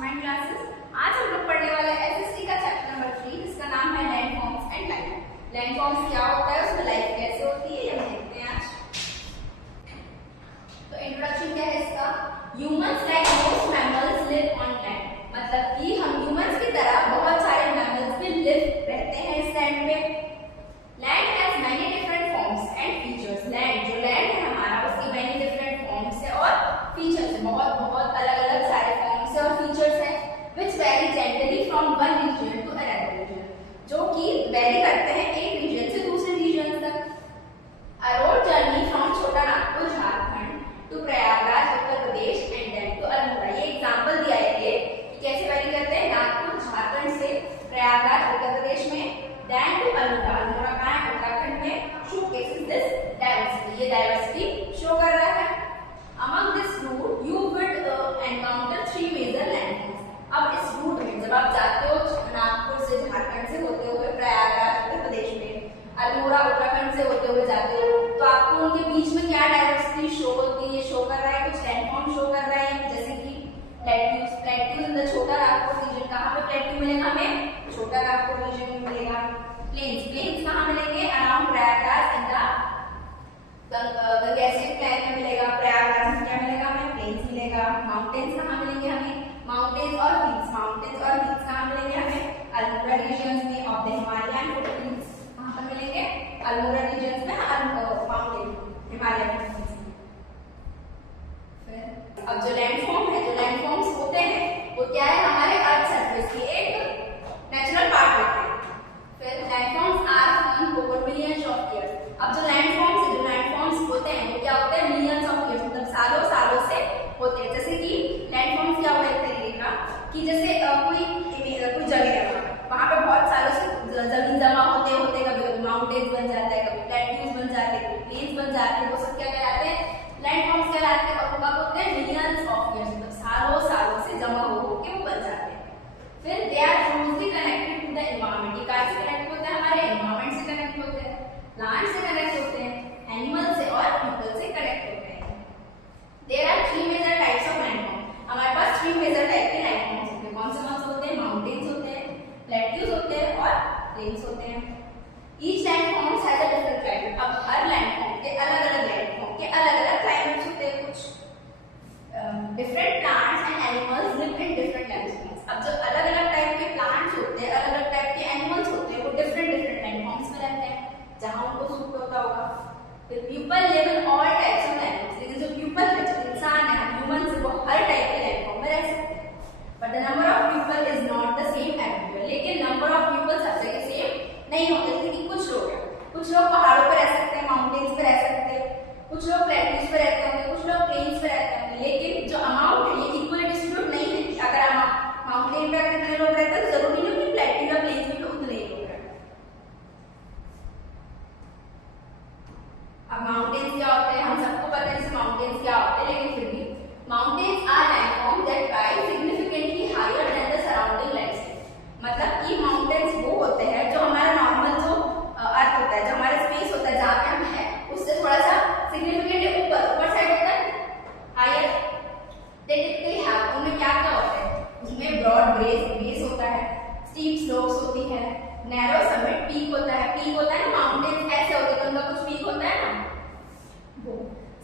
Mind classes. आज हम लोग पढ़ने वाले एसएसटी का चैप्टर नंबर 3 जिसका नाम है लैंडफॉर्म्स एंड लाइफ। लैंडफॉर्म्स क्या होता है, उसमें लाइफ कैसे होती है, ये हम देखते हैं आज। तो इंट्रोडक्शन क्या है इसका। Humans like most mammals live on land, मतलब कि हम ह्यूमंस की तरह बहुत सारे मैमल्स भी रहते हैं इस लैंड पे। Land has many different forms and features. Land जो लैंड है हमारा, उसकी मेनी डिफरेंट फॉर्म्स है और फीचर्स है, बहुत बहुत अलग अलग सारे फॉर्म्स है और फीचर्स है, which vary generally from one region to another region, जो कि वेरी करते हैं एक रीजन से दूसरे रीजन तक। A road journey from छोटा Nagpur Jharkhand to Prayagraj Uttar Pradesh and then to Almora. ये एग्जांपल दिया है ये कि कैसे वेरी करते हैं। नागपुर झारखंड से प्रयागराज उत्तर प्रदेश में, then to अल्मोड़ा, अल्मोड़ा कहाँ है, उत्तराखंड में। showcases this diversity, ये डाइवर्सिटी शो कर रहा है। Among this route you would encounter three major landforms। अब इस रूट में जब आप जाते हो नागपुर से झारखंड से होते हुए प्रयागराज उत्तर प्रदेश में, अल्मोड़ा उत्तराखंड से होते हुए जाते हो, तो आपको उनके बीच में क्या डाइवर्सिटी शो होती है, शो कर रहा है, कुछ लैंडफॉर्म शो कर रहा है, जैसे कि प्लेट्यूज। प्लेट्यूज इन द छोटा नागपुर रीजन, कहाँ पे प्लेट्यू मिलेगा हमें, छोटा नागपुर रीजन में मिलेगा। प्लेन्स, प्लेन्स कहाँ मिलेंगे, around Prayagraj in the Gangetic plain में मिलेगा। प्रयागराज में क्या मिलेगा हमें, प्लेन्स मिलेगा। माउंटेन्स कहाँ मिलेंगे हमें, माउंटेन्स और हिल्स। माउंटेन्स और हिल्स कहाँ मिलेंगे हमें, अल्मोड़ा रीजन में ऑफ द हिमालयन फुटहिल्स। कहाँ पर मिलेंगे, अल्मोड़ा रीजन में माउंटेन हिमालयन फुटहिल्स। अब जो लैंडफॉर्म है, जो लैंडफॉर्म्स होते हैं वो क्या है, हमारे अर्थ सरफेस की एक नेचुरल पार्ट होते हैं। फिर landforms are formed over millions of years. अब जो लैंडफॉर्म्स होते हैं वो क्या होते हैं, मिलियंस ऑफ ईयर्स, मतलब सालों सालों से होते हैं। जैसे कि लैंडफॉर्म्स क्या हुआ है तरीका कि जैसे कोई जगह है, वहां पे बहुत सालों से जमीन जमा होते होते कभी माउंटेन्स बन जाता है, कभी प्लेट्यूज बन जाते हैं, कभी प्लेन्स बन जाते हैं, वो सब क्या कहलाते हैं, लैंडफॉर्म्स कहलाते हैं। और वो कब होते हैं, मिलियंस ऑफ ईयर्स, मतलब सालों सालों से जमा हो के वो बन जाते हैं। फिर they are closely connected to the environment. ये कैसे कनेक्ट होते हैं, हमारे एनवायरनमेंट से कनेक्ट होते हैं, प्लांट से कनेक्ट होते हैं, एनिमल से और पीपल से कनेक्ट होते हैं। There are three major types of landform. हमारे पास थ्री मेजर टाइप के लैंडफॉर्म्स होते हैं। कौन से होते हैं, माउंटेन्स होते हैं, प्लेट्यूज होते हैं और प्लेन्स होते हैं। Each landforms has a different climate. अब हर लैंडफॉर्म के अलग अलग लैंडफॉर्म के अलग अलग क्लाइमेट्स होते हैं। कुछ different plants and animals live in different landforms. अब जो अलग अलग टाइप के प्लांट्स होते हैं, अलग अलग टाइप के एनिमल्स होते हैं, वो डिफरेंट डिफरेंट लैंडफॉर्म्स में रहते हैं जहां उनको सूट होता होगा। फिर people live in all types of landforms. लेकिन जो पीपल है, जो इंसान है, ह्यूमंस है, वो हर टाइप के लैंडफॉर्म में रह सकते हैं। But the number of people is not the same everywhere. लेकिन नंबर ऑफ पीपल सब जगह सेम नहीं होते। जैसे कि कुछ लोग पहाड़ों पर रह सकते हैं, माउंटेन्स पे रह सकते हैं, कुछ लोग प्लेट्यूज पे रहते होंगे, कुछ लोग प्लेन्स पे रहते होंगे। लेकिन जो अमाउंट है ये इक्वली डिस्ट्रीब्यूट नहीं है कि अगर माउंटेन पे अगर कितने लोग रहते हैं तो जरूरी नहीं कि प्लेट्यू या प्लेन्स में उतने ही लोग रहते हैं। अब माउंटेन्स क्या होते हैं, हम सबको पता है जैसे माउंटेन्स क्या होते हैं, लेकिन फिर भी mountains are landform that rise significantly higher than the surrounding landscape. मतलब कि माउंटेन्स वो होते हैं जो हमारा नॉर्मल जो अर्थ होता है, जो हमारा स्पेस होता है जहाँ पे हम हैं, उससे थोड़ा सा सिग्निफिकेंटली ऊपर साइड होता है, हायर। दे टिपिकली हैव, उनमें क्या क्या होता है, उसमें ब्रॉड बेस होता है, स्टीप स्लोप्स होती है, नैरो समिट पीक होता है। पीक होता है ना, माउंटेन्स ऐसे होते हैं तो उनका कुछ पीक होता है ना वो।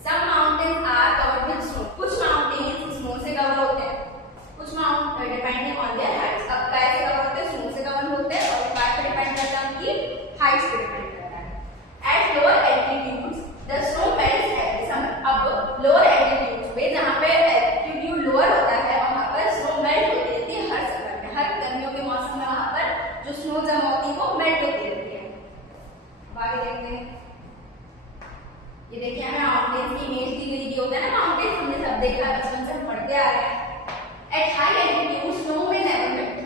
Some mountains are covered with snow. कुछ माउंटेन्स स्नो से कवर होते हैं, कुछ mountain depending on their heights. अब कैसे कवर होते हैं, स्नो से कवर होते हैं और बात पे डिपेंड करता है उनकी हाइट्स पे डिपेंड करता है। At lower altitudes the snow melts every summer. अब लोअर एल्टीट्यूड्स पे जहाँ पे एल्टीट्यूड लोअर होता है वहां पर स्नो मेल्ट होती रहती है हर समर में, हर गर्मियों के मौसम में वहां पर जो स्नो जमा होती है वो मेल्ट होती रहती है। आगे देखते हैं, ये देखिए हमें माउंटेन्स की इमेज दी गई होता है ना। माउंटेन्स हमने सब देखा है, बचपन से हम पढ़ते आ रहे हैं। एट हाई एल्टीट्यूड स्नो में नेवर मेल्ट।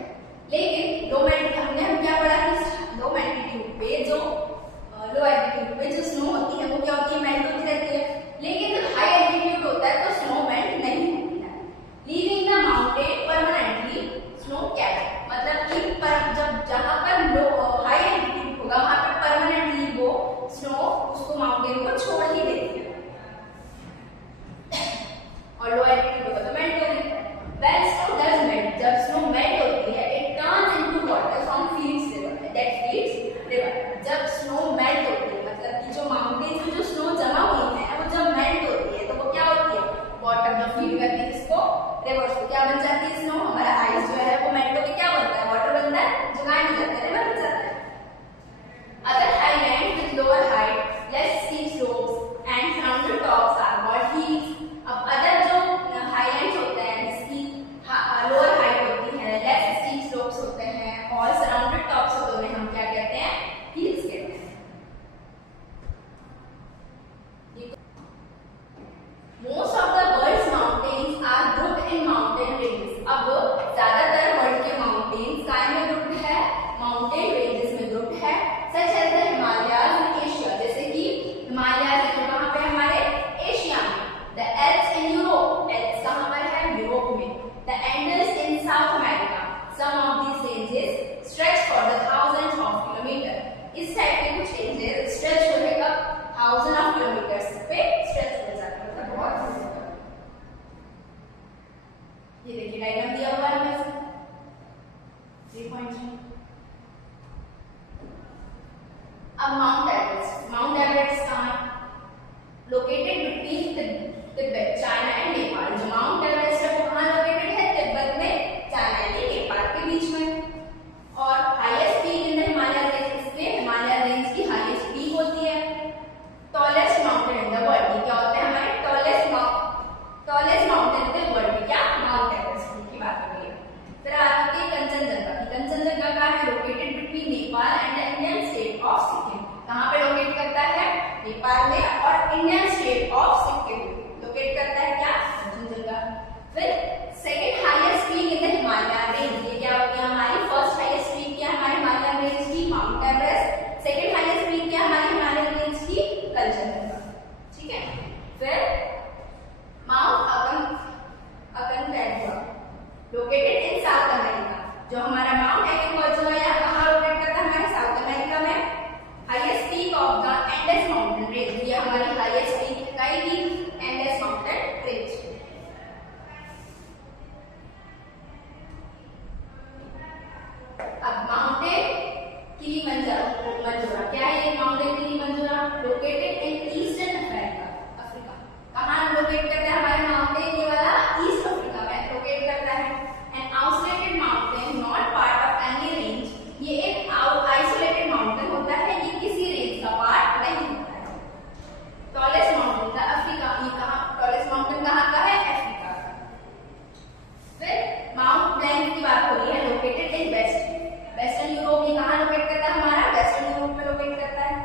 लेकिन लो एल्टीट्यूड हमने क्या पढ़ा कि लो एल्टीट्यूड पे जो स्नो होती है वो क्या होती है, मेल्ट होती रहती है। लेकिन जब हाई एल्टीट्यूड होता है तो स्नो मेल्ट नहीं होती है, leaving the mountain permanently snow capped. मतलब कि जब जहां पर हाई एल्टीट्यूड होगा वहां पर परमानेंटली वो स्नो उसको माउंटेन को छोड़ ही देती है, और लो एल्टीट्यूड होगा तो मेल्ट हो जाती है। When snow does melt, reverse में क्या बन जाती है स्नो, हमारा आइस जो है वो मेल्ट होकर क्या बनता है, वाटर बनता है, जो गायब हो जाता है, रिवर बन जाता है। Other highlands with lower height, less steep slopes and surrounded tops are called hills. अब अदर जो हाईलैंड्स होते हैं जिसकी लोअर हाइट होती है, लेस स्टीप स्लोप्स होते हैं और सराउंडेड टॉप्स होते हैं, उन्हें हम क्या कहते हैं, हिल्स कहते हैं। Most of the world's mountains are grouped in mountain ranges. अब ज्यादातर वर्ल्ड के माउंटेन्स काय में ग्रुप्ड है, माउंटेन रेंजेस में ग्रुप्ड है, such as the Himalayas in Asia, जैसे कि हिमालयाज जो कहां पे हमारे एशिया में, the Alps in Europe, Alps कहां पर है, यूरोप में, the Andes in South America, some of these ranges stretch for the thousands of kilometre. इस टाइप के कुछ रेंजेस स्ट्रेच हो रहेगा थाउजेंड ऑफ किलोमीटर्स पे स्ट्रेच हो जाता है, मतलब बहुत दूर तक। ये देखिए डायग्राम दिया हुआ है इसमें 3.3। अब माउंट एवरेस्ट, माउंट एवरेस्ट कहाँ, located between Tibet, China and Nepal. जो माउंट एवरेस्ट है वो कहाँ लोकेटेड है, तिब्बत में, चाइना यानी नेपाल के बीच में। और highest peak in the Himalaya range, इसमें हिमालय रेंज की हाईएस्ट पीक होती है। Tallest mountain in the world, ये क्या होता है हमारे tallest mountain in the world, क्या माउंट एवरेस्ट की बात हो रही है। फिर आती है कंचनजंगा, कंचनजंगा कहाँ है, located between Nepal and the Indian state of Sikkim. कहाँ पे लोकेट करता है, नेपाल में और Indian state of Sikkim locate करता है क्या, कंचनजंगा। फिर second highest peak in the Himalaya range, ये क्या हो गया हमारी, फर्स्ट हाईएस्ट पीक क्या हमारे हिमालय रेंज की, Mount Everest. Second highest peak क्या हमारे हिमालय रेंज की, कंचनजंगा, ठीक है। फिर Mount Aconcagua located in South America, जो हमारा माउंट अकनकागुआ है कहाँ लोकेट करता है, हमारे साउथ अमेरिका में। Highest peak of the Andes mountain range, ये हमारी हाईएस्ट पीक इकाई की एंडेस माउंटेन रेंज। अब माउंटेन किलिमंजारो, क्या है ये mountain Kilimanjaro, located in eastern Africa. कहाँ लोकेट करता है हमारे माउंटेन, ये वाला ईस्ट अफ्रीका में लोकेट करता है। An isolated mountain not part of any range, ये एक आइसोलेटेड माउंटेन होता है, ये किसी रेंज का पार्ट नहीं होता है। टॉलेस्ट माउंटेन का अफ्रीका, ये कहाँ, टॉलेस्ट माउंटेन कहाँ का है, अफ्रीका का। फिर माउंट ब्लैंक की बात हो रही है, लोकेटेड इन वेस्टर्न यूरोप, ये कहाँ लोकेट करता है हमारा, वेस्टर्न यूरोप में लोकेट करता है।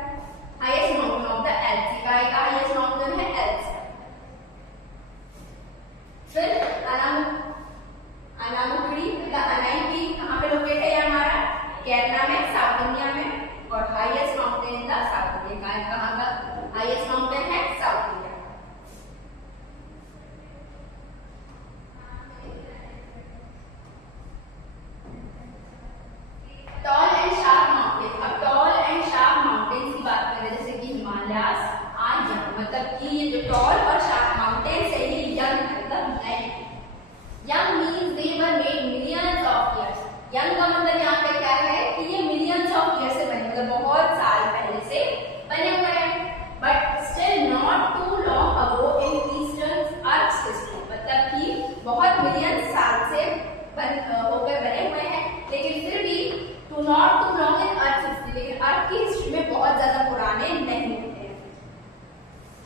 Highest mountain of the Alps, highest mountain है एल्प्स। फिर अनामुकुड़ी द अनाई पीक कहाँ पे लोकेट है, हमारा केरला में, साउथ इंडिया में। और highest mountain in the south India, कहाँ का हाईएस्ट माउंटेन है, south India. Tall and sharp mountain, अब टॉल एंड शार्प माउंटेन्स की बात करें, जैसे कि हिमालयास आर यंग, मतलब कि ये जो टॉल और शार्प माउंटेन्स है ये यंग मतलब नए। Young means they were made millions of years, young का मतलब यहाँ पे क्या है कि ये मिलियंस ऑफ ईयर से बने, मतलब बहुत साल पहले से बने हुए हैं। But still not too long ago in eastern earth system, मतलब कि बहुत मिलियन साल से होकर बने हुए हैं, लेकिन फिर भी too not too long in earth history, लेकिन अर्थ की हिस्ट्री में बहुत ज्यादा पुराने नहीं होते हैं।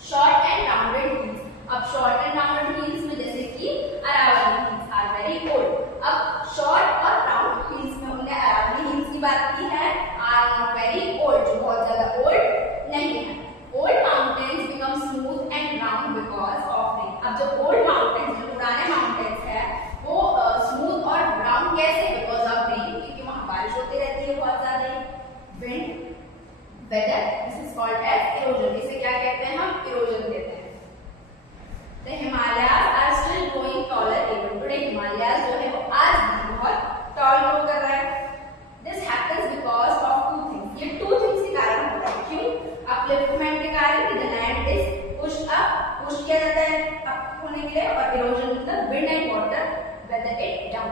शॉर्ट एंड राउंडेड हिल्स, अब शॉर्ट एंड राउंडेड हिल्स में जैसे कि Aravalli hills are very old. अब शॉर्ट और राउंड हिल्स में हमने अरावली हिल्स की बात की है, आर नॉट वेरी ओल्ड, जो बहुत ज्यादा ओल्ड नहीं है। Old mountains become smooth and round because of rain, अब जो ओल्ड माउंटेन्स, जो पुराने माउंटेन्स है वो स्मूथ और राउंड कैसे, बिकॉज ऑफ रेन, क्योंकि वहां बारिश होती रहती है बहुत ज्यादा। Wind, weather, this is called as erosion, इसे क्या कहते हैं हम, इरोजन कहते हैं। The Himalayas are still growing taller even today, Himalayas जो है वो आज भी बहुत टॉल ग्रो कर रहा है। This happens because of two things, ये two things के कारण होता है। क्यों, अपलिफ्टमेंट के कारण, कि the land is pushed up, push किया जाता है अप होने के लिए, और इरोजन मतलब wind and water weather it down।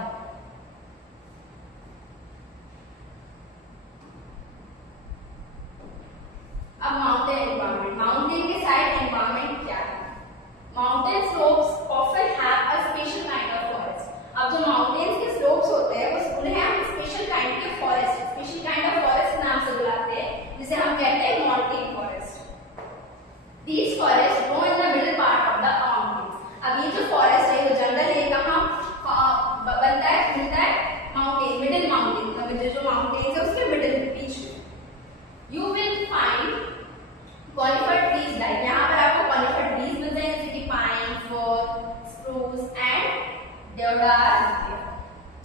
अब माउंटेन एनवायरनमेंट, माउंटेन के साइड एनवायरनमेंट क्या है। Mountain slopes often have a special kind of देवदार,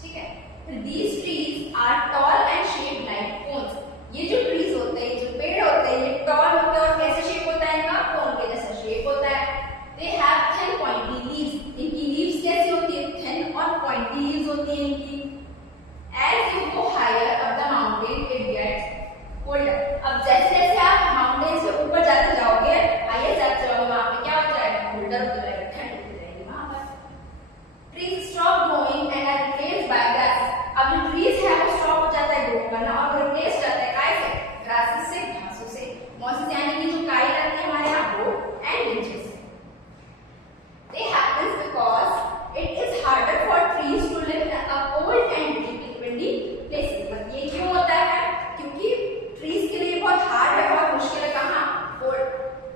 ठीक है। फिर these trees are tall and shaped like cones. ये जो ट्रीज होते हैं, जो पेड़ होते हैं, ये टॉल होते हैं और कैसे शेप होता है इनका? कोन के जैसा शेप होता है। They have thin pointy leaves. इनकी लीव्स कैसी होती है? थिन और पॉइंटी लीव्स होती है इनकी। As you go higher up the mountain, it gets colder. अब जैसे जैसे आप माउंटेन से ऊपर जाते जाओगे, हायर जाते जाओगे, वहां पे क्या हो जाएगा? कोल्डर हो जाएगा, ठंड हो जाएगी वहां पर। Trees stop growing and are replaced by grasses. अब जो ट्रीज है वो स्टॉप हो जाता है ग्रो करना और रिप्लेस जाता है काय से? ग्रासेस से, घासों से। मॉसेस यानी कि जो काई रहते हैं हमारे यहाँ वो and leches. They happens because it is harder for trees to live in a cold and windy places. ये क्यों होता है? क्योंकि ट्रीज के लिए बहुत हार्ड है, बहुत मुश्किल है कहाँ? कोल्ड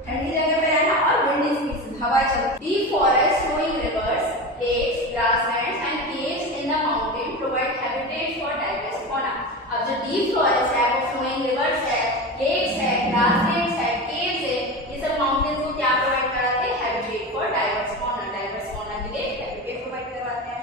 ठंडी जगह पे रहना और विंडी स्पीसीज हवा चलती। Deep forests, flowing rivers, lakes, grasslands and caves in the mountain provide habitat for diverse fauna. अब जो डीप फॉरेस्ट है, वो फ्लोइंग रिवर्स है, लेक्स है, ग्रासलैंड्स है, केव्स है, ये सब माउंटेन्स को क्या प्रोवाइड कराते हैं? Habitat for diverse fauna. Diverse fauna के लिए हैबिटेट प्रोवाइड करवाते हैं।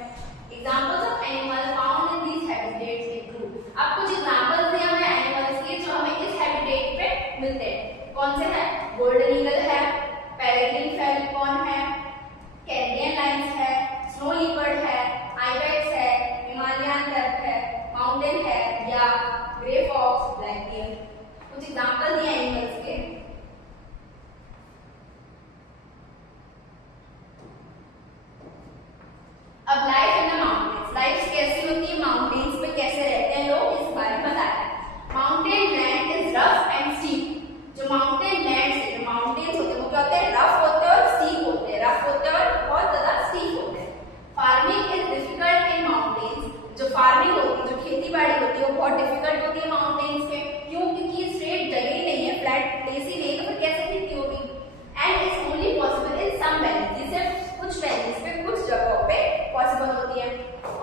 Examples of animal found in these habitats include. अब कुछ एग्जांपल्स दिए हमें एनिमल्स के जो हमें इस हैबिटेट पे मिलते हैं। कौन से हैं? गोल्डन ईगल है, पेरेग्रिन फैल्कन है, कैरिबियन लायंस है, स्नो लिपर्ड है, आइबेक्स है, हिमालयन डक है, माउंटेन है या ग्रे फॉक्स, ब्लैक बीयर। कुछ एग्जांपल दिए एनिमल्स के। अब life in the mountains, life कैसी होती है माउंटेन्स पे, कैसे रहते हैं लोग, इस बारे में बताते हैं। Mountain land is rough and steep. जो माउंटेन लैंड है, जो माउंटेन्स होते हैं वो क्या होते हैं? रफ होते हैं और स्टीप होते हैं। रफ होते हैं और बहुत ज्यादा स्टीप होते हैं। Farming is difficult in mountains. जो फार्मिंग होती है, जो खेती बाड़ी होती है वो बहुत डिफिकल्ट होती है माउंटेन्स पे। क्यों? क्योंकि स्ट्रेट जगह ही नहीं है, फ्लैट प्लेस ही नहीं है, तो फिर कैसे खेती होगी? And it's only possible in some valleys. सिर्फ कुछ वैलीज पे, कुछ जगहों पे पॉसिबल होती है।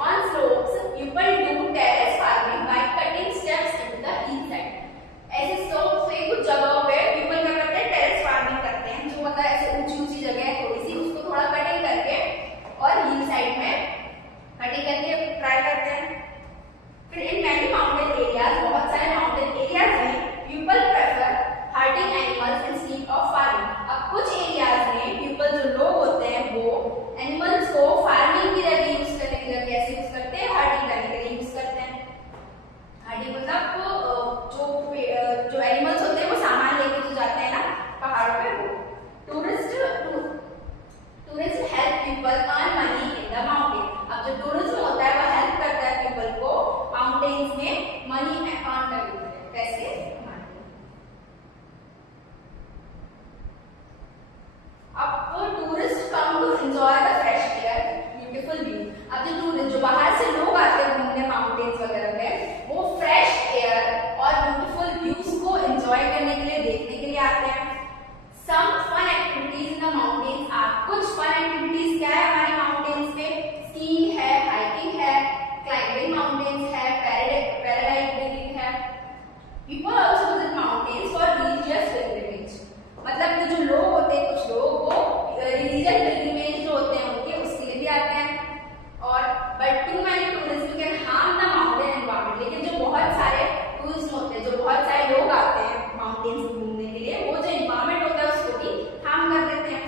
On slopes people do terrace farming by cutting steps into the hill side. ऐसे स्लोप्स पे कुछ जगहों पे पीपल क्या करते हैं? टेरेस फार्मिंग करते हैं। जो मतलब ऐसे ऊंची ऊंची जगह है थोड़ी सी, उसको थोड़ा कटिंग करके और हिल साइड में कटिंग करके ट्राई करते हैं। फिर इन मैनी माउंटेन एरियाज, बहुत सारे माउंटेन एरियाज में people prefer hurting animals instead of farming. अब कुछ एरियाज में पीपल, जो लोग होते हैं, वो एनिमल्स को फार्मिंग की जगह यूज करने की जगह कैसे यूज करते हैं? हर्टिंग करने के लिए यूज करते हैं। हर्टिंग मतलब जो एनिमल्स होते हैं वो सामान लेके जो जाते हैं ना पहाड़ पे, वो। Tourist help people earn money in the mountain. अब जो टूरिज्म होता है वो हेल्प करता है पीपल को माउंटेन्स में मनी अर्न करने के लिए। कैसे? अब वो tourist come to enjoy the fresh air, beautiful view. अब जो टूरिस्ट, जो बाहर से लोग आते हैं घूमने माउंटेन्स वगैरह में, वो फ्रेश एयर और ब्यूटीफुल व्यूज को एंजॉय करने के लिए, देखने के लिए आते हैं। Some fun activities in the mountains are, कुछ fun activities क्या है हमारे माउंटेन्स पे? स्कीइंग है, हाइकिंग है, क्लाइंबिंग माउंटेन्स है, पैराग्लाइडिंग है। People also visit mountains for religious pilgrimage। मतलब कि जो लोग होते हैं, कुछ लोग वो रिलीजियस पिलग्रिमेज जो होते हैं उनके, उसके लिए भी आते हैं। और but too many tourists can harm the mountain environment। लेकिन जो बहुत सारे टूरिस्ट होते हैं, जो बहुत सारे लोग आते हैं माउंटेन्स घूमने के लिए, वो जो एनवायरमेंट होता है उसको भी हार्म कर देते हैं।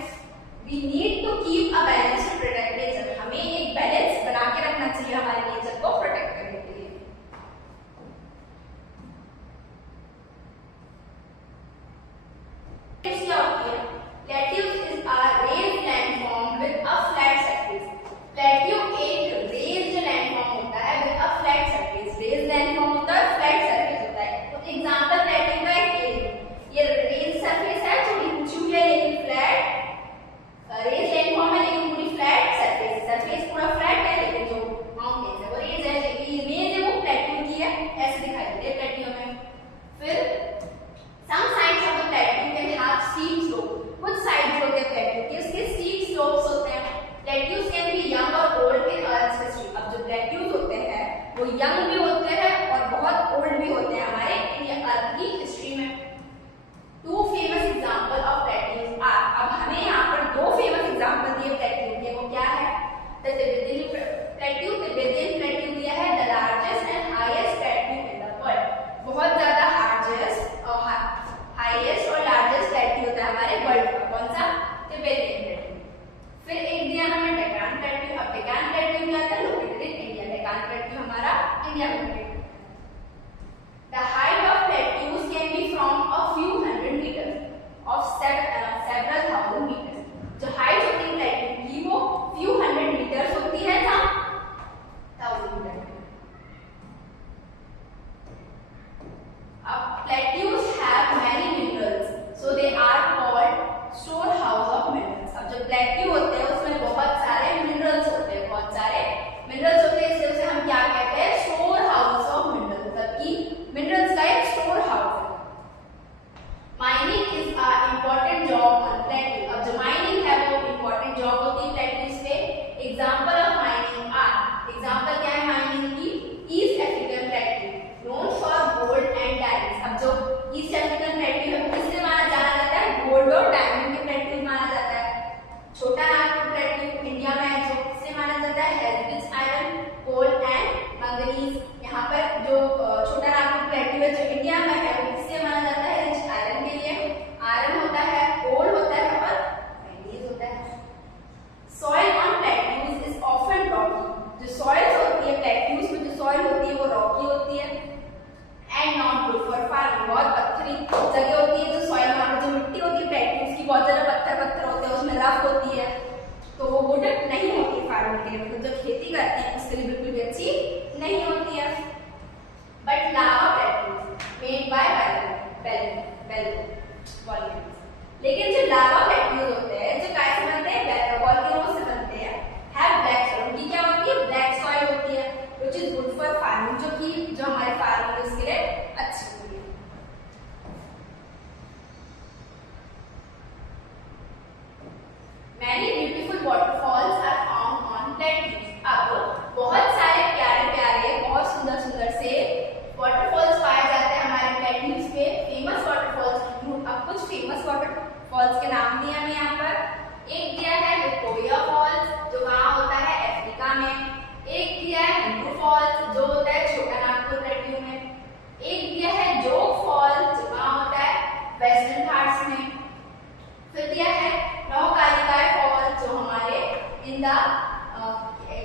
We need to keep a balance to protect nature। हमें एक बैलेंस बना के रखना चाहिए हमारे नेचर को प्रोटेक्ट करने के लिए। क्या होती है? Plateaus is a raised landform with a flat surface। Plateau एक raised landform होता है with a flat surface। raised landform होता है, flat surface होता है। तो एग्जांपल प्लेटिंग का ये raised surface है, थोड़ी ऊंची है लेकिन फ्लैट, raised landform है लेकिन पूरी फ्लैट सरफेस। सरफेस पूरा फ्लैट है लेकिन जो माउंटेन है वो रेज है, लेकिन इमेज है वो प्लेट्यू की है, ऐसे दिखाई देती है प्लेट्यू में। फिर some sides of the plateau can have steep slope। कुछ साइड्स होते हैं प्लेट्यू के, उसके स्टीप स्लोप्स होते हैं। प्लेट्यूज कैन बी यंग और ओल्ड इन अर्थ हिस्ट्री। अब जो प्लेट्यूज होते हैं वो यंग भी होते हैं और बहुत ओल्ड भी होते हैं हमारे इंडिया अर्थ की हिस्ट्री में। Two famous example of plateaus are. अब हमें यहाँ पर दो फेमस एग्जांपल दिए प्लेट्यू के, वो क्या है? द दिल्ली इंडिया में। The height of plateaus can be from a few hundred meters of several thousand meters. जो हाइट होती है प्लेट्यू की वो few hundred meters होती है ना 1000 मीटर। अब plateaus have many minerals, so they are called storehouse of minerals. अब जो प्लेट्यू होते हैं उसमें बहुत सारे मिनरल्स होते हैं, बहुत सारे मिनरल्स होते हैं, इसलिए उसे हम क्या कहते हैं, स्टोर हाउस ऑफ मिनरल्स, मतलब कि मिनरल्स का एक स्टोर हाउस है। Mining is a important job on plateau. अब जो माइनिंग है वो इंपॉर्टेंट जॉब होती है प्लेट्यूज पे। Example of mining are, example क्या है माइनिंग की, east African plateau known for gold and diamonds. अब जो ईस्ट अफ्रीकन प्लेट्यू है किससे जाना जाता है, गोल्ड और डायमंड के प्लेट्यू माना जाता है। छोटा नागपुर प्लेट्यू इंडिया में है जो किससे माना जाता है, heritage iron, coal and manganese. यहाँ पर जो छोटा नागपुर प्लेट्यू है जो इंडिया में है वो किससे माना जाता है, रिच आयरन के लिए। आयरन होता है, कोल होता है और मैंगनीज होता है। Soil on plateaus is often Rocky. जो सॉइल होती है प्लेट्यूज में, जो सॉइल होती है वो रॉकी होती है and not good for farming. बहुत पत्थरी जगह होती है जो सॉइल, वहाँ पर जो मिट्टी होती है प्लेट्यूज की बहुत ज्यादा पत्थर होते हैं, उसमें रफ होती है, तो वो गुड नहीं होती फार्मिंग के लिए, मतलब जो खेती करते हैं उसके लिए बिल्कुल भी अच्छी नहीं होती है। But lava plateaus made by volcanoes, लेकिन जो लावा प्लेट्यूज होते हैं जो कैसे बनते हैं, वॉल्केनोज से बनते हैं, हैव ब्लैक सॉइल। उनकी क्या होती है, ब्लैक सॉइल होती है, which is good for farming, जो हमारे फार्मिंग है उसके लिए अच्छी होती है। Many beautiful waterfalls are found on plateaus. अब बहुत सारे प्यारे प्यारे बहुत सुंदर सुंदर से वाटरफॉल्स पाए जाते हैं हमारे प्लेट्यूज पे। फेमस वाटरफॉल्स, अब कुछ फेमस वाटरफॉल्स के नाम दिए हमें यहाँ पर। एक दिया है विक्टोरिया फॉल्स जो कहाँ होता है, अफ्रीका में। एक दिया है हिंदू फॉल्स जो होता है छोटा नागपुर प्लेट्यू में। एक दिया है जोग फॉल्स जो कहाँ होता है, वेस्टर्न घाट्स में। फिर दिया है नौकालिका फॉल्स जो हमारे in the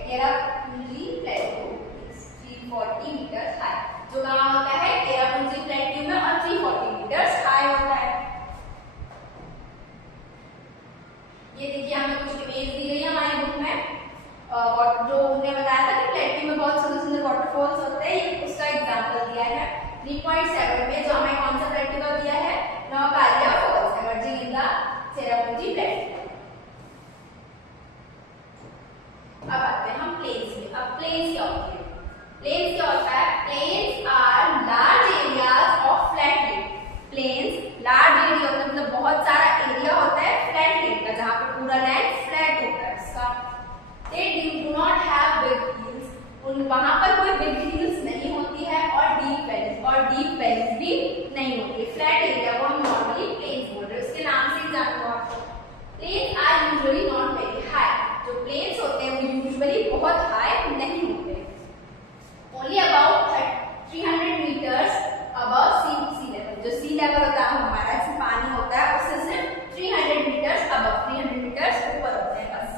Cherrapunji plateau 340 metre high, जो कहाँ होता है, केरापुंजी प्लेट्यू में और 340 मीटर हाई होता है। ये देखिए हमें कुछ इमेज दी गई है हमारी बुक में, और जो उन्होंने बताया था कि प्लेट्यू में बहुत सुंदर सुंदर वाटरफॉल्स होते हैं, ये उसका एग्जांपल दिया है। 3.7 में जो हमें कौन सा प्लेट्यू का दिया है, Nohkalikai falls emerging in the Cherrapunji plateau. अब आते हैं हम प्लेन्स में। अब प्लेन्स क्या होती है, प्लेन्स क्या होता है, plains are large areas of flat land. Plains large area होता है, मतलब बहुत सारा एरिया होता है फ्लैट लैंड का, जहाँ पे पूरा लैंड फ्लैट होता है इसका। They do not have big hills, वहाँ पर कोई बिग हिल्स नहीं होती है, और डीप वैलीज भी नहीं होती है। फ्लैट एरिया को हम नॉर्मली प्लेन्स बोल रहे हैं, उसके नाम से ही जानते हो आप। Plains are usually not very high. जो प्लेन्स होते हैं वो यूजुअली बहुत हाई नहीं होते, only about 300 meters above sea level. जो सी लेवल होता है हमारा पानी होता है उससे सिर्फ 300 मीटर्स अबव, 300 मीटर्स ऊपर होते हैं बस।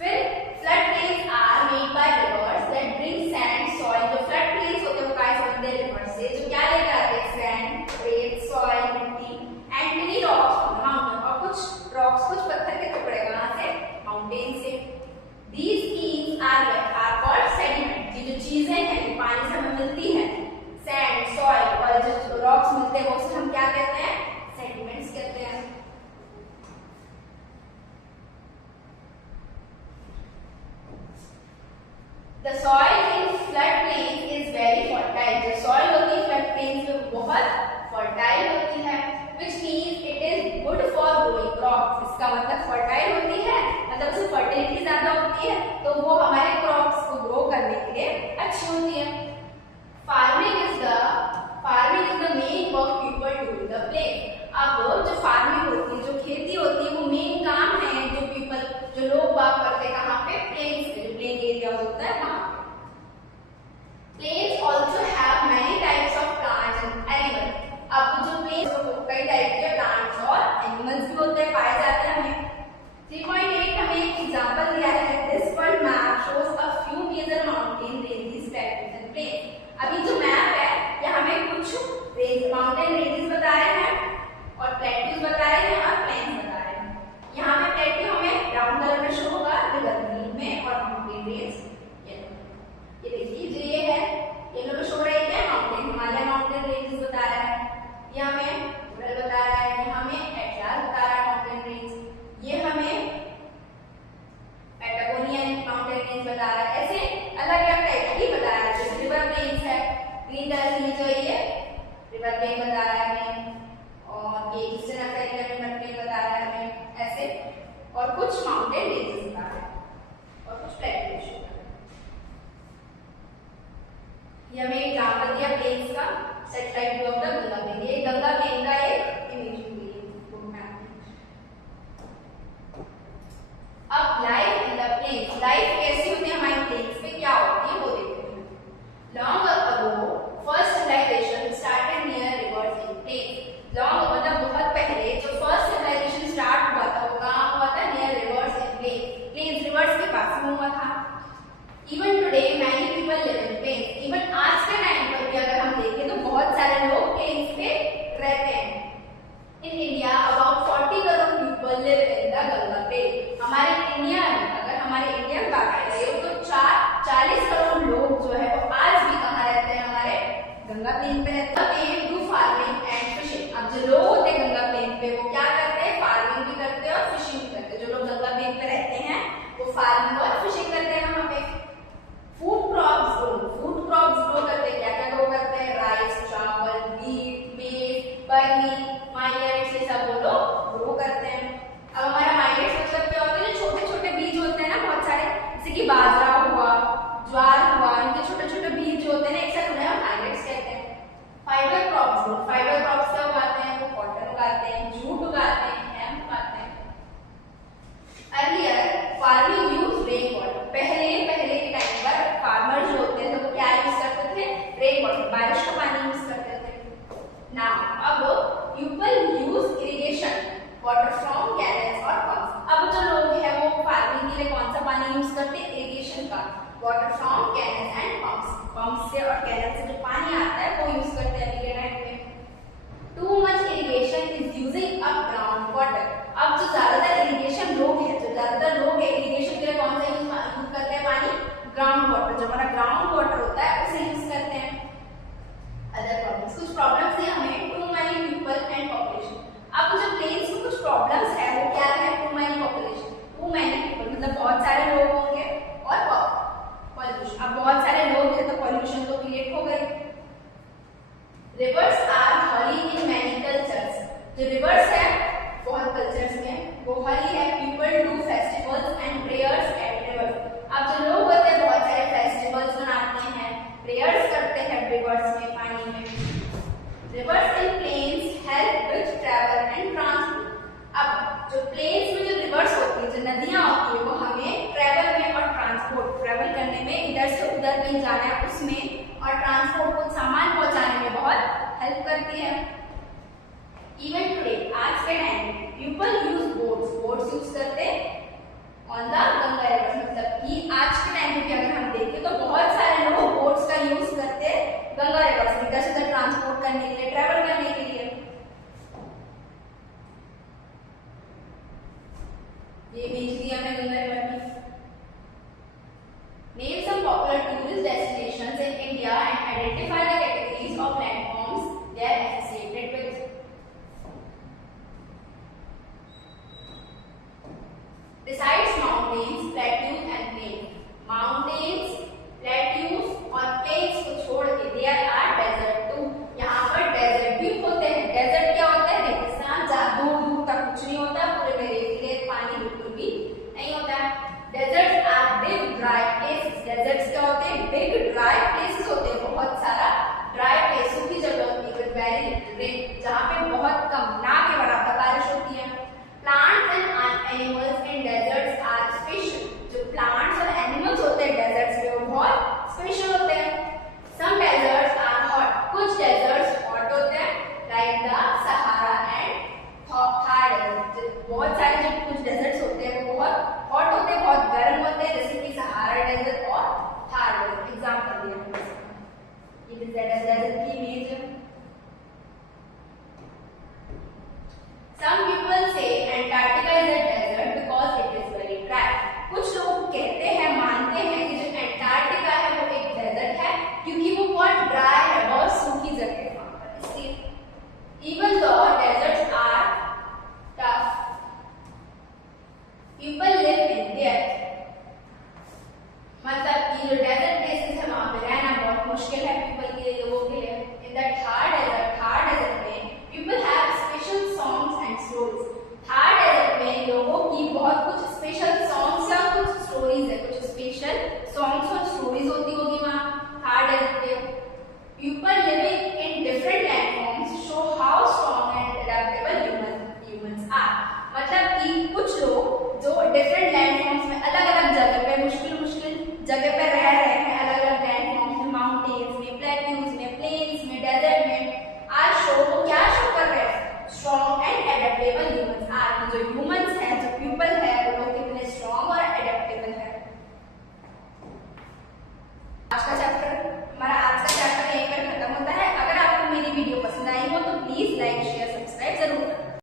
फिर flood plains are made by rivers that bring sand soil. जो फ्लड प्लेन्स होते हैं वो कैसे बनते हैं, रिवर से, जो क्या लेकर आते हैं, सैंड, रेत, सॉइल, मिट्टी एंड मेनी रॉक्स माउंटेन, और कुछ रॉक्स, कुछ पत्थर के टुकड़े कहाँ से, माउंटेन से। These things are called sediment। ये जो चीजें हैं जो पानी से हमें मिलती हैं, सैंड, सॉइल और जो रॉक्स मिलते हैं वो उसे हम क्या कहते हैं, सेडिमेंट्स कहते हैं। The soil in flood plains is very fertile। जो soil होती है flood plains में बहुत fertile होती है, which means it is good for growing crops। इसका मतलब fertile होती है, मतलब उसमें fertility ज्यादा होती है, तो वो हमारे crops को grow करने के लिए अच्छी होती है। Farming is the main work people do in the plains। अब जो फार्मिंग होती है, जो खेती होती है, वो मेन काम है जो लोग बाग करते हैं कहाँ पे, प्लेन्स पे, जो प्लेन एरिया होता है वहाँ पे। बता रहा है, ऐसे अलग अलग टाइप की बता रहा है। जैसे रिवर प्लेन्स है, ग्रीन कलर की जो ये रिवर प्लेन बता रहा है हमें, और ये ईस्टर्न अफ्रीका में रिवर प्लेन बता रहा है हमें ऐसे, और कुछ माउंटेन रेंजेस बता रहा है और कुछ प्लेटो शो कर रहा है। ये हमें एग्जांपल दिया प्लेन्स का, satellite view of the Ganga plain. ये गंगा प्लेन का एक इमेज हुई है बुक मैप में। अब life in the plains, life कैसी होती है हमारी प्लेन्स पे, क्या होती है वो देखते हैं। Long ago first civilisation started near rivers in plains. Long मतलब बहुत पहले जो फर्स्ट सिविलाइजेशन स्टार्ट हुआ था वो कहाँ हुआ था, near rivers in plains, plains rivers के पास में हुआ था। Even today many people live in plains, even आज के टाइम पर भी अगर हम देखें तो बहुत सारे लोग प्लेन्स पे रहते हैं। In India about 40 crore people live in the Ganga plain. हमारे इंडिया में अगर हमारे इंडिया में बात करें तो 40 करोड़ लोग जो है वो आज भी कहाँ रहते हैं, हमारे गंगा प्लेन पे रहते हैं। डू फार्मिंग एंड फिशिंग, अब जो लोग होते हैं गंगा प्लेन पे वो क्या करते हैं, फार्मिंग भी करते हैं और फिशिंग भी करते हैं। जो लोग गंगा प्लेन पे रहते हैं वो फार्मिंग और फिशिंग करते हैं वहां पे। फूड क्रॉप्स ग्रो करते हैं, क्या क्या ग्रो करते हैं, राइस, चावल, व्हीट, मेज, barley, माइलेट्स, ये सब वो लोग ग्रो करते हैं। अब हमारा माइलेट्स मतलब क्या होता है, जो छोटे छोटे बीज होते हैं ना बहुत सारे, जैसे कि बाजरा हुआ, ज्वार हुआ, इनके छोटे छोटे बीज जो होते हैं ना एक साथ उन्हें माइलेट्स कहते हैं। फाइबर क्रॉप्स क्या उगाते हैं, वो कॉटन उगाते हैं, जूट उगाते हैं, हेम्प उगाते हैं। Earlier farming use rain water, पहले के टाइम पर फार्मर जो होते थे वो क्या यूज करते थे, रेन वाटर, बारिश का पानी यूज करते थे। नाउ अब people use irrigation water from canals और पंप्स। अब जो लोग हैं वो फार्मिंग के लिए कौन सा पानी यूज करते हैं, इरिगेशन का, water from canals and pumps से और कैनल से जो पानी आता है वो यूज करते हैं अभी के टाइम पे। Too much irrigation is using up ground water, अब जो ज्यादातर इरिगेशन लोग हैं, जो ज्यादातर लोग हैं इरिगेशन के लिए कौन सा यूज करते हैं पानी, ग्राउंड वाटर, जो हमारा ग्राउंड वाटर होता है उसे यूज करते हैं। अदर प्रॉब्लम्स, कुछ प्रॉब्लम्स हैं हमें, too many people and population. अब जो प्लेन्स में कुछ प्रॉब्लम्स है वो क्या है, too many population, too many people मतलब बहुत सारे लोग होंगे, और पॉल्यूशन, अब बहुत सारे लोग हैं तो पॉल्यूशन तो क्रिएट हो गई। Rivers are holy in many cultures, जो रिवर्स है बहुत कल्चर्स में वो हॉली है। People do festivals and prayers at rivers, अब जो लोग होते हैं बहुत सारे फेस्टिवल्स मनाते हैं, प्रेयर्स करते हैं रिवर्स में, पानी में। Rivers in plains help with travel and transport, अब जो प्लेन्स में जो रिवर्स होती है, जो नदियां होती है वो हमें ट्रैवल में और ट्रैवल करने में, इधर से उधर कहीं जाना है उसमें, और ट्रांसपोर्ट को सामान पहुंचाने में बहुत हेल्प करती है। इवन टुडे आज के time people use boats use करते ऑन द गंगा रिवर, मतलब कि आज के टाइम में अगर हम देखें तो बहुत सारे लोग बोट्स का यूज करते हैं गंगा रिवर से इधर से उधर ट्रांसपोर्ट करने के लिए, ट्रैवल करने के लिए। ये इमेज दी हमने गंगा रिवर की। Name some popular tourist destinations in India and identify the categories of landforms they are associated with. Besides mountains, plateaus and plains, mountains, plateaus और plains को छोड़ के there are desert too. यहाँ पर desert भी होते हैं। desert क्या होता है, रेगिस्तान, जहाँ दूर दूर तक कुछ नहीं होता, पूरे में रेतीले पानी बिल्कुल भी नहीं होता है। Deserts are big dry places. Deserts क्या होते हैं, big dry places होते हैं, बहुत सारा dry place, सूखी जगह होती है, with very little rain, जहाँ पे बहुत कम, ना के बराबर बारिश होती है। Plants and animals in deserts are special. जो plants और animals होते हैं deserts में वो बहुत special होते हैं। Some deserts are hot. कुछ deserts hot होते हैं, like the Sahara and Thar desert. बहुत सारे जो कुछ deserts होते हैं वो बहुत हॉट होते हैं, बहुत गर्म होते हैं, जैसे कि सहारा डेजर्ट और स्पेशल सॉन्ग्स और स्टोरीज होती होगी वहाँ। Third adjective, people living in different landforms show how strong and adaptable humans are. मतलब कि कुछ लोग जो डिफरेंट लैंडफॉर्म्स में अलग अलग जगह पे मुश्किल जगह पे रह रहे हैं, अलग अलग लैंडफॉर्म्स में, माउंटेन्स में, प्लेट्यूज में, प्लेन्स में, डेजर्ट में, आज शो वो क्या शो कर रहे हैं, strong and adaptable humans are. जो ह्यूमंस हैं, जो पीपल है, वो लोग कितने स्ट्रॉन्ग और एडेप्टेबल है। हमारा आज का चैप्टर यहीं पर खत्म होता है। अगर आपको मेरी वीडियो पसंद आई हो तो प्लीज लाइक